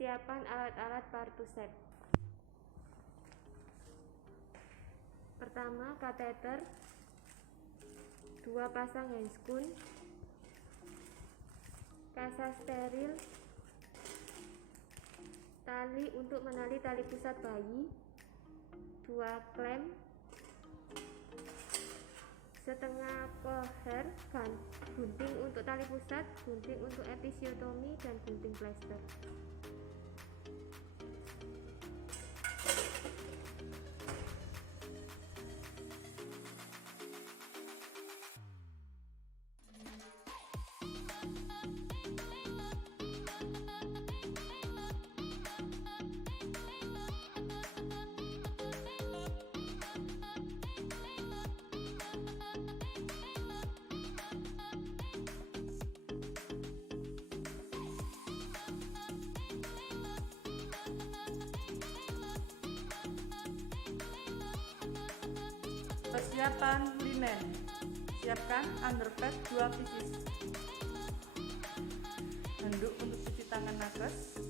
Persiapan alat-alat Partuset. Pertama, kateter, 2 pasang handscoon, kasa steril, tali untuk menali tali pusat bayi, 2 klem, setengah poher, gunting untuk tali pusat, gunting untuk episiotomi, dan gunting plester. Persiapan linen. Siapkan underpad 2 pieces, handuk untuk cuci tangan nakes,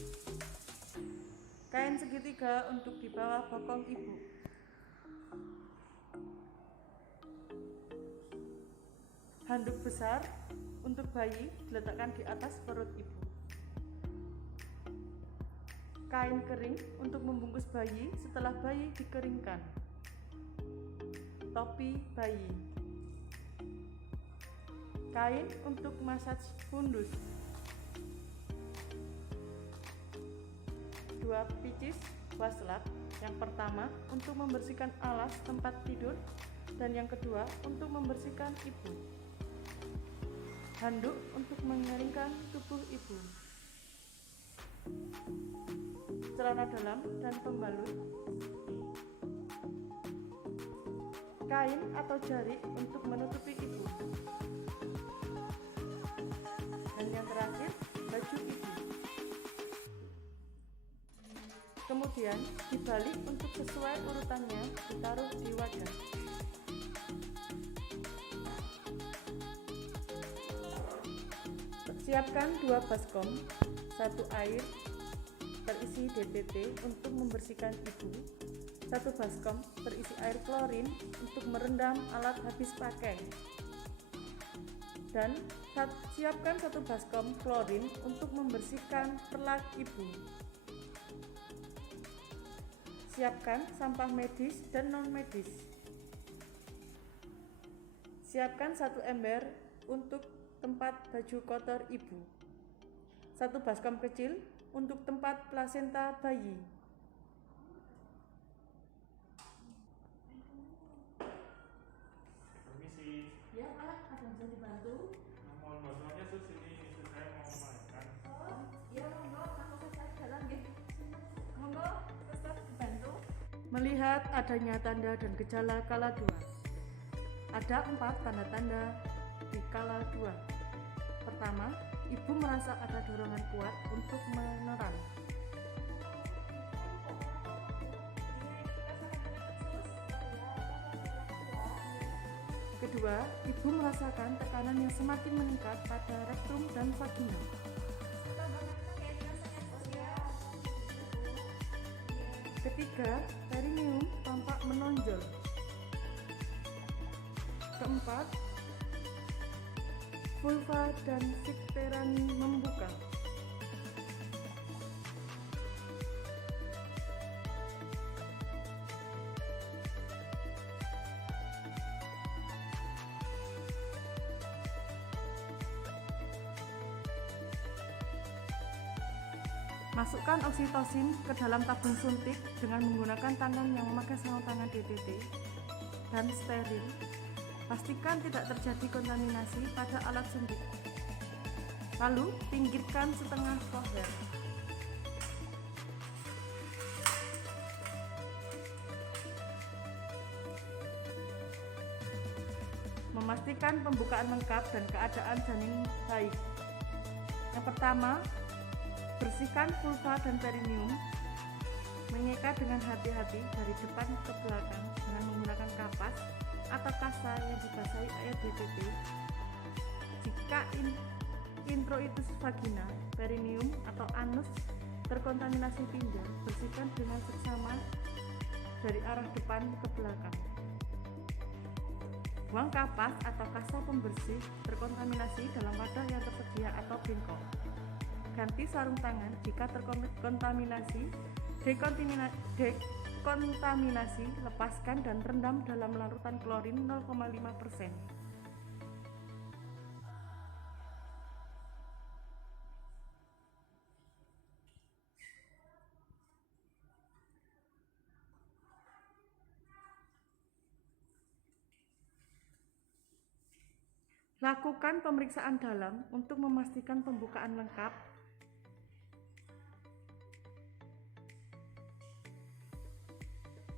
kain segitiga untuk di bawah bokong ibu, handuk besar untuk bayi diletakkan di atas perut ibu, kain kering untuk membungkus bayi setelah bayi dikeringkan, topi bayi, kain untuk massage fundus, 2 pieces waslap, yang pertama untuk membersihkan alas tempat tidur dan yang kedua untuk membersihkan ibu, handuk untuk mengeringkan tubuh ibu, celana dalam dan pembalut, kain atau jarik untuk menutupi ibu, dan yang terakhir baju ibu. Kemudian dibalik untuk sesuai urutannya, ditaruh di wadah. Siapkan 2 baskom, 1 air terisi DPT untuk membersihkan ibu, 1 baskom terisi air klorin untuk merendam alat habis pakai, dan siapkan 1 baskom klorin untuk membersihkan perlak ibu. Siapkan sampah medis dan non medis. Siapkan 1 ember untuk tempat baju kotor ibu, 1 baskom kecil untuk tempat plasenta bayi. Permisi. Ya Pak, ada yang bisa dibantu? Mohon bantuannya sus, ini istri saya mau melahirkan. Oh, iya monggo, langsung saya jalan gitu. Monggo, tetap dibantu. Melihat adanya tanda dan gejala kala 2. Ada 4 tanda-tanda di kala 2. Pertama, ibu merasa ada dorongan kuat untuk meneram. Kedua, ibu merasakan tekanan yang semakin meningkat pada rektum dan vagina. Ketiga, perineum tampak menonjol. Keempat, vulva dan sikterani membuka. Masukkan oksitosin ke dalam tabung suntik dengan menggunakan tangan yang memakai sarung tangan DTT dan steril. Pastikan tidak terjadi kontaminasi pada alat suntik. Lalu, pinggirkan setengah poher. Memastikan pembukaan lengkap dan keadaan janin baik. Yang pertama, bersihkan vulva dan perineum, mengikat dengan hati-hati dari depan ke belakang dengan menggunakan kapas atau kasa yang dibasahi air DPT. Jika introitus vagina, perineum atau anus terkontaminasi tinja, bersihkan dengan seksama dari arah depan ke belakang. Buang kapas atau kasa pembersih terkontaminasi dalam wadah yang tersedia atau bengkok. Ganti sarung tangan jika terkontaminasi. Dekontaminasi, lepaskan dan rendam dalam larutan klorin 0,5%. Lakukan pemeriksaan dalam untuk memastikan pembukaan lengkap.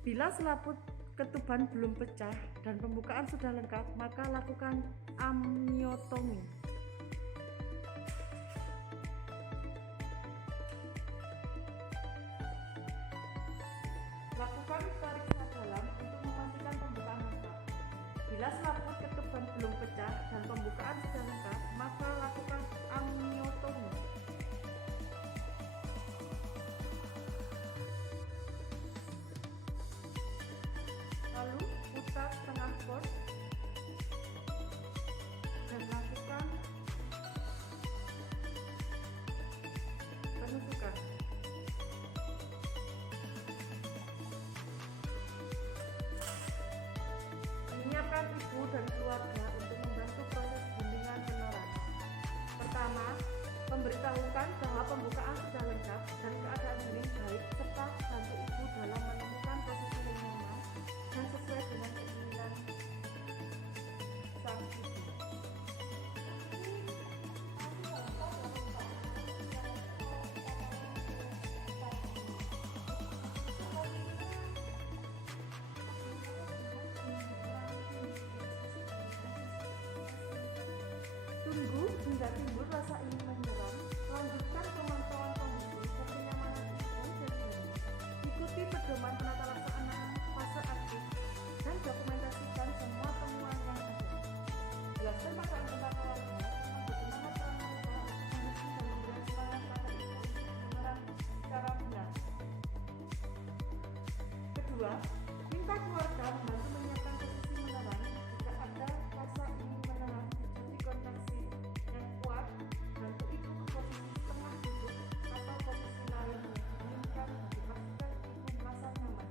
Bila selaput ketuban belum pecah dan pembukaan sudah lengkap, maka lakukan amniotomi. Lakukan periksa dalam untuk memastikan pembukaan lengkap. Bila selaput ketuban belum pecah dan pembukaan sudah lengkap, maka lakukan amniotomi. Lalu putar tengah port dan lakukan penusukan. Menyiapkan ibu dan keluarga untuk membantu proses bimbingan penerangan. Pertama, memberitahukan bahwa pembukaan sudah lengkap dan keadaan janin baik, serta bantu ibu dalam menemukan posisi yang nyaman dan sesuai dengan keinginan sang ibu. Tunggu hingga timbul rasa ingin menyerang. Lanjutkan pemantauan kondisi dan kenyamanan ibu dan janin. Ikuti pedoman penata laksanaan fase aktif dan dokumentasikan semua temuan yang ada. Jelaskan pada anggota keluarga tentang bagaimana cara mereka untuk dan memberi semangat pada ibu untuk menyerang secara benar. Kedua, minta keluarga membantu menyiapkan posisi menerang jika ada rasa ingin menerang diikuti kontraksi yang kuat. Bantu ibu ke posisi tengah duduk atau posisi lain yang diinginkan dan dipastikan ibu merasa nyaman.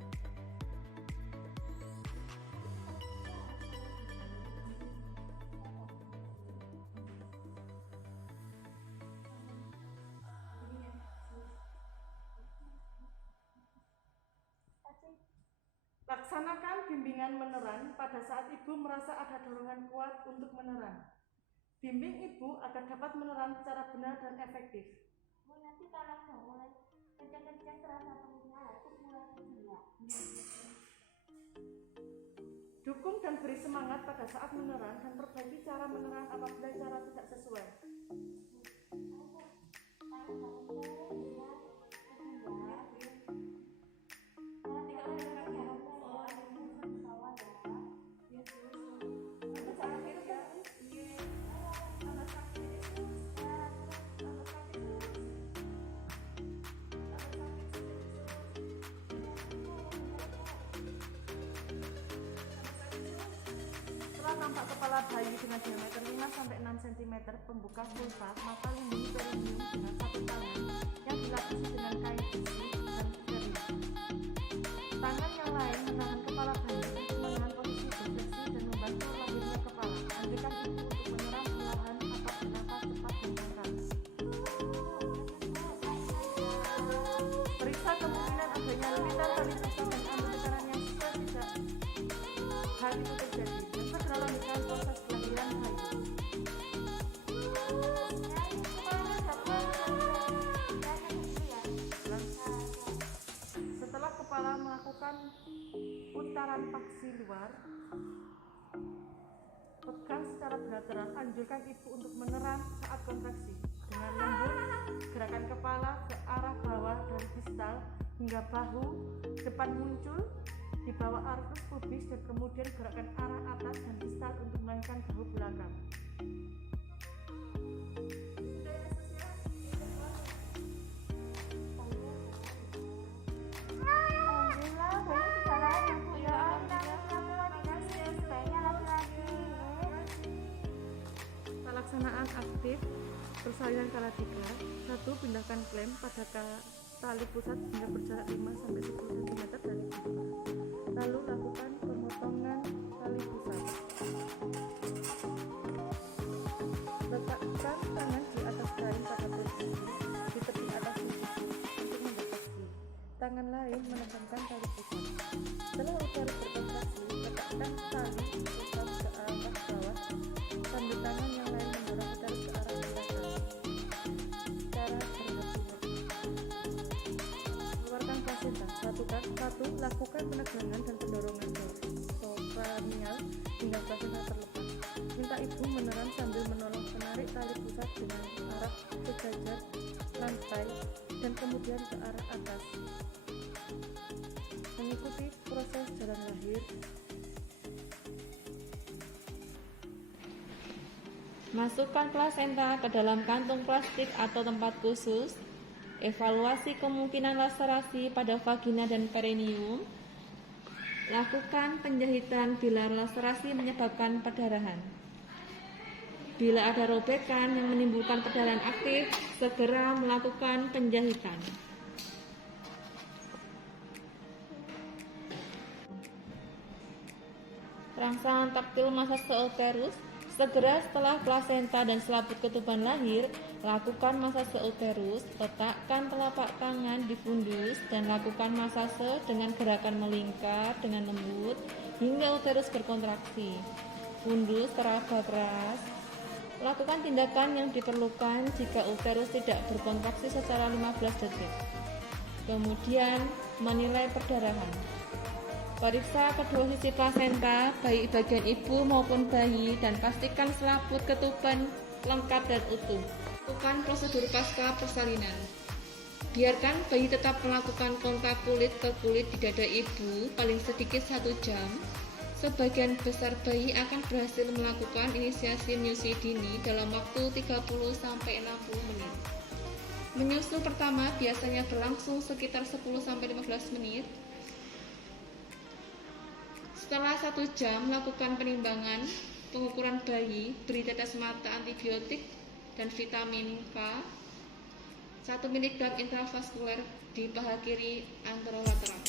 Laksanakan bimbingan menerang pada saat ibu merasa ada dorongan kuat untuk menerang. Bimbing ibu agar dapat menerang secara benar dan efektif. Bu, nanti kalau udah mulai kencang-kencang terasa pengusaha itu mulai gila. Dukung dan beri semangat pada saat menerang dan perbaiki cara menerang apabila cara tidak sesuai. Setelah nampak kepala bayi dengan diameter 5-6 cm pembuka vulva, maka lindungi perineum dengan satu tangan yang dilapisi dengan kain tisu dan steril. Tangan yang lain menahan kepala bayi untuk menahan posisi defleksi dan membantu lahirnya kepala. Anjurkan ibu untuk menyerang perlahan atau bernafas cepat dan singkat. Periksa kemungkinan adanya limitan tali pusat dan ambil tekanan yang tidak hal itu terjadi. Segera lanjutkan proses kelahiran bayi. Setelah kepala melakukan putaran paksi luar, pegang secara bilateral. Anjurkan ibu untuk menerang saat kontraksi dengan lembut. Gerakan kepala ke arah bawah dari distal hingga bahu depan muncul di bawah arkus pubis dan kemudian gerakan arah atas dan distal untuk melainkan bahu belakang. Tips persalinan kala 3. 1. Pindahkan klem pada tali pusat hingga berjarak 5-10 cm dari benjolan. Lalu lakukan pemotongan tali pusat. Letakkan tangan di atas kain pada posisi di tepi atas posisi untuk mendeteksi. Tangan lain menekankan tali pusat. Setelah uterus berkontraksi, letakkan tali pusat ke arah bawah sambil tangan yang lain mendorong uterus ke arah belakang. Cara berhati-hati. Keluarkan plasenta. 1. Lakukan penegangan dan pendorongan sopranial hingga plasenta terlepas. Minta ibu meneram sambil menolong menarik tali pusat dengan arah sejajar lantai dan kemudian ke arah atas. Mengikuti proses jalan lahir. Masukkan plasenta ke dalam kantung plastik atau tempat khusus. Evaluasi kemungkinan laserasi pada vagina dan perineum. Lakukan penjahitan bila laserasi menyebabkan perdarahan. Bila ada robekan yang menimbulkan perdarahan aktif, segera melakukan penjahitan. Rangsangan taktil masa seuterus. Segera setelah plasenta dan selaput ketuban lahir, lakukan masase uterus, letakkan telapak tangan di fundus dan lakukan masase dengan gerakan melingkar dengan lembut hingga uterus berkontraksi. Fundus teraba keras. Lakukan tindakan yang diperlukan jika uterus tidak berkontraksi secara 15 detik. Kemudian menilai perdarahan. Periksa kedua sisi plasenta, baik bagian ibu maupun bayi, dan pastikan selaput ketuban lengkap dan utuh. Lakukan prosedur pasca persalinan. Biarkan bayi tetap melakukan kontak kulit ke kulit di dada ibu paling sedikit 1 jam. Sebagian besar bayi akan berhasil melakukan inisiasi menyusui dini dalam waktu 30-60 menit. Menyusu pertama biasanya berlangsung sekitar 10-15 menit. Setelah 1 jam, lakukan penimbangan, pengukuran bayi, beri tetes mata antibiotik dan vitamin K, 1 mg intravaskuler di paha kiri anterolateral.